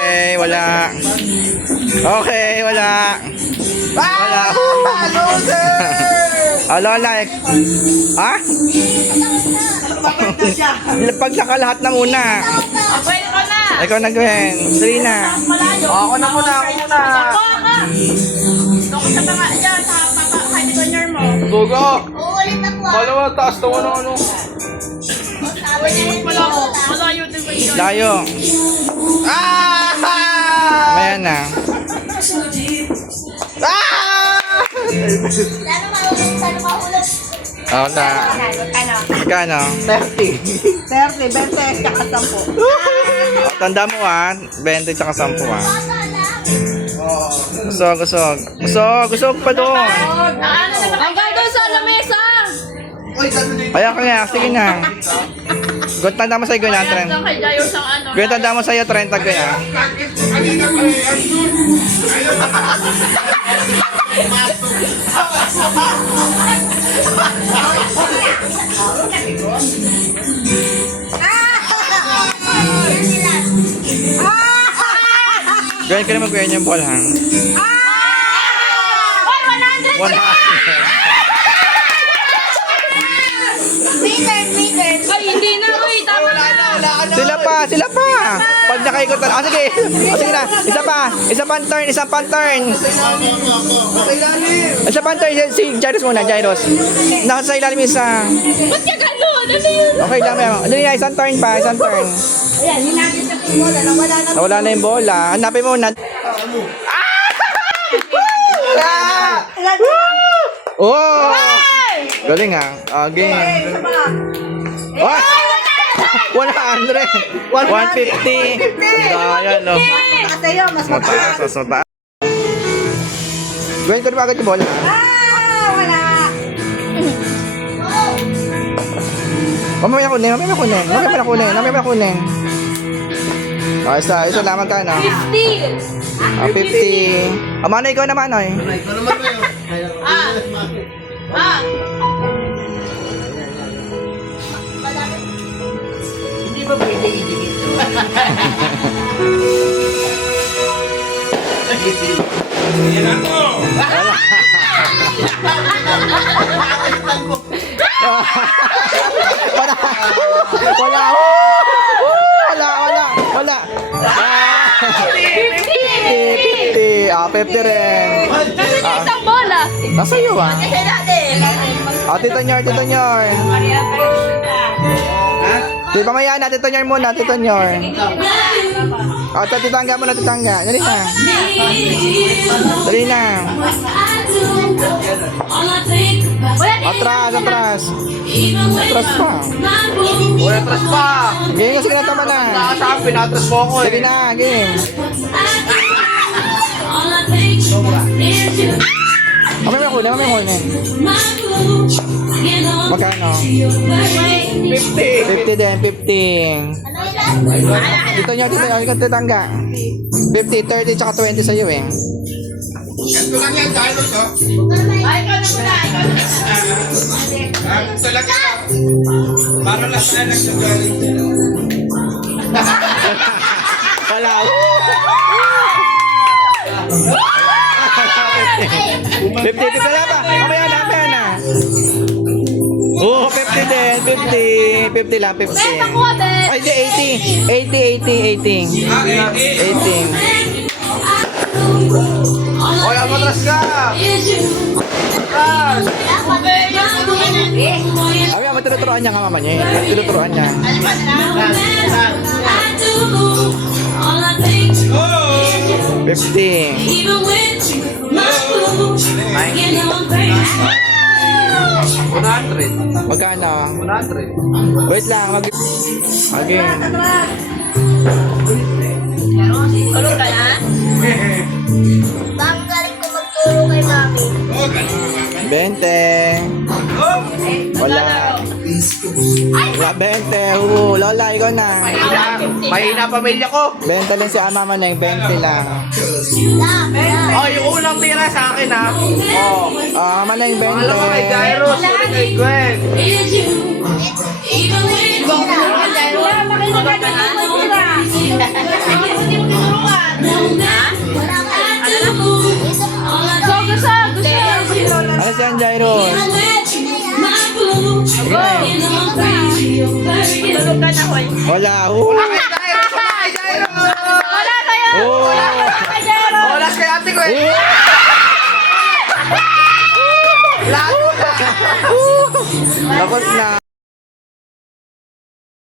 Okay, wala. Okay, wala. Wala. Loser! Alo, like. Ha? Pag nakalahat na muna. Pwede ko na. Ikaw na, Gwen. Dali na. Ako na muna, ako muna. Doon ko sa mga, dyan, sa kay Junior mo. Gogo! Uulit ako ah. Kala mo, taas to ano. Malayo din ko yun. Dayo. Ah! Ayan na. Ah! Sana mahulog. Oo na. Ano? Magkano? 30. 30, 20, tsaka 10. Tanda mo 20 tsaka 10 Bata lang. Gusog pa doon. Hanggang doon sa lamesa. Kaya ka nga, sige na. Gwen, tanda mo sa'yo, Gwen, Ayan, 30. kay Jayo sa ano. Gwen, tanda mo sa'yo, 30, Gwen, ha? Gwen, ka naman, Gwen, yung ball, ha? Oy, 100! 100. Ay, hindi na, uy. Tama na. Sila pa. Pag nakaikot na, sige. Sige na, isa pang turn. Isa pang turn, si Jairus muna, Jairus. Nasa ilalim isa. Ba't ka gano'n? Ano yun? Okay lang, ano na, isang turn pa, isang turn. Ayan, hinagin sa bola. Nawala na. Nawala na yung bola. Hanapin mo na. Oh! Galing ha. Game. Oh! 100! 150! Ayan, no. Mataas sa'yo, mas mataas. Mataas, mataas. Gawin ko na ba agad yung bola? Wala. Mamaya kunin. Oh, isa lamang ka, no? 50! 50. Manoy, ikaw naman, Manoy. Hindi ba pwede idikit to? Wala. 50. 50 rin. Kasi na isang bola. Nasa iyo, ah. Kasi natin. Tito Nyor. Di ba maya na, Tito Nyor muna, Tito Nyor. Titangga muna, titangga. Dali na. Atras pa. Wala atras pa! Game kasi kinatama na. Nakasama, pinatras mo ako Sige na, game. Mamaya kunin. Magkano? 50! 50 din, 50. Tito Nyor, titangga. 50, 30, tsaka 20 sa'yo eh. Ito lang yan, Carlos, oh. Ay, ikaw na muna. Talaga. Para lang na nagsagaling. Wala. 50 na ba? Mamaya na. Oh, 50 din, 50 lang, 50. Benta ko, be. Ay, di, 80. Oy, amatras ka! Ay, matinuturoan niya ka mama niya. Tinuturoan niya. 50. 100. Magkano? 100. Wait lang, again. Tulog ka na? Bakit galing ko magturo kay mami? 20. Wala. Wala, 20. Lola, ikaw na. Mahina pamilya ko. 20 lang si mama na yung 20 lang. Oh, yung unang tira sa akin, ha? Oh. Mama na yung 20. Alam mo kay Jairus, ulit kay Gwen. Nasaan Jairus? Tulog ka na, hoy. Wala. Wala kay Jairus! Wala kay Jairus! Wala kayo! Oh. Wala kay ate ko eh! Lahat wala! Tapos na.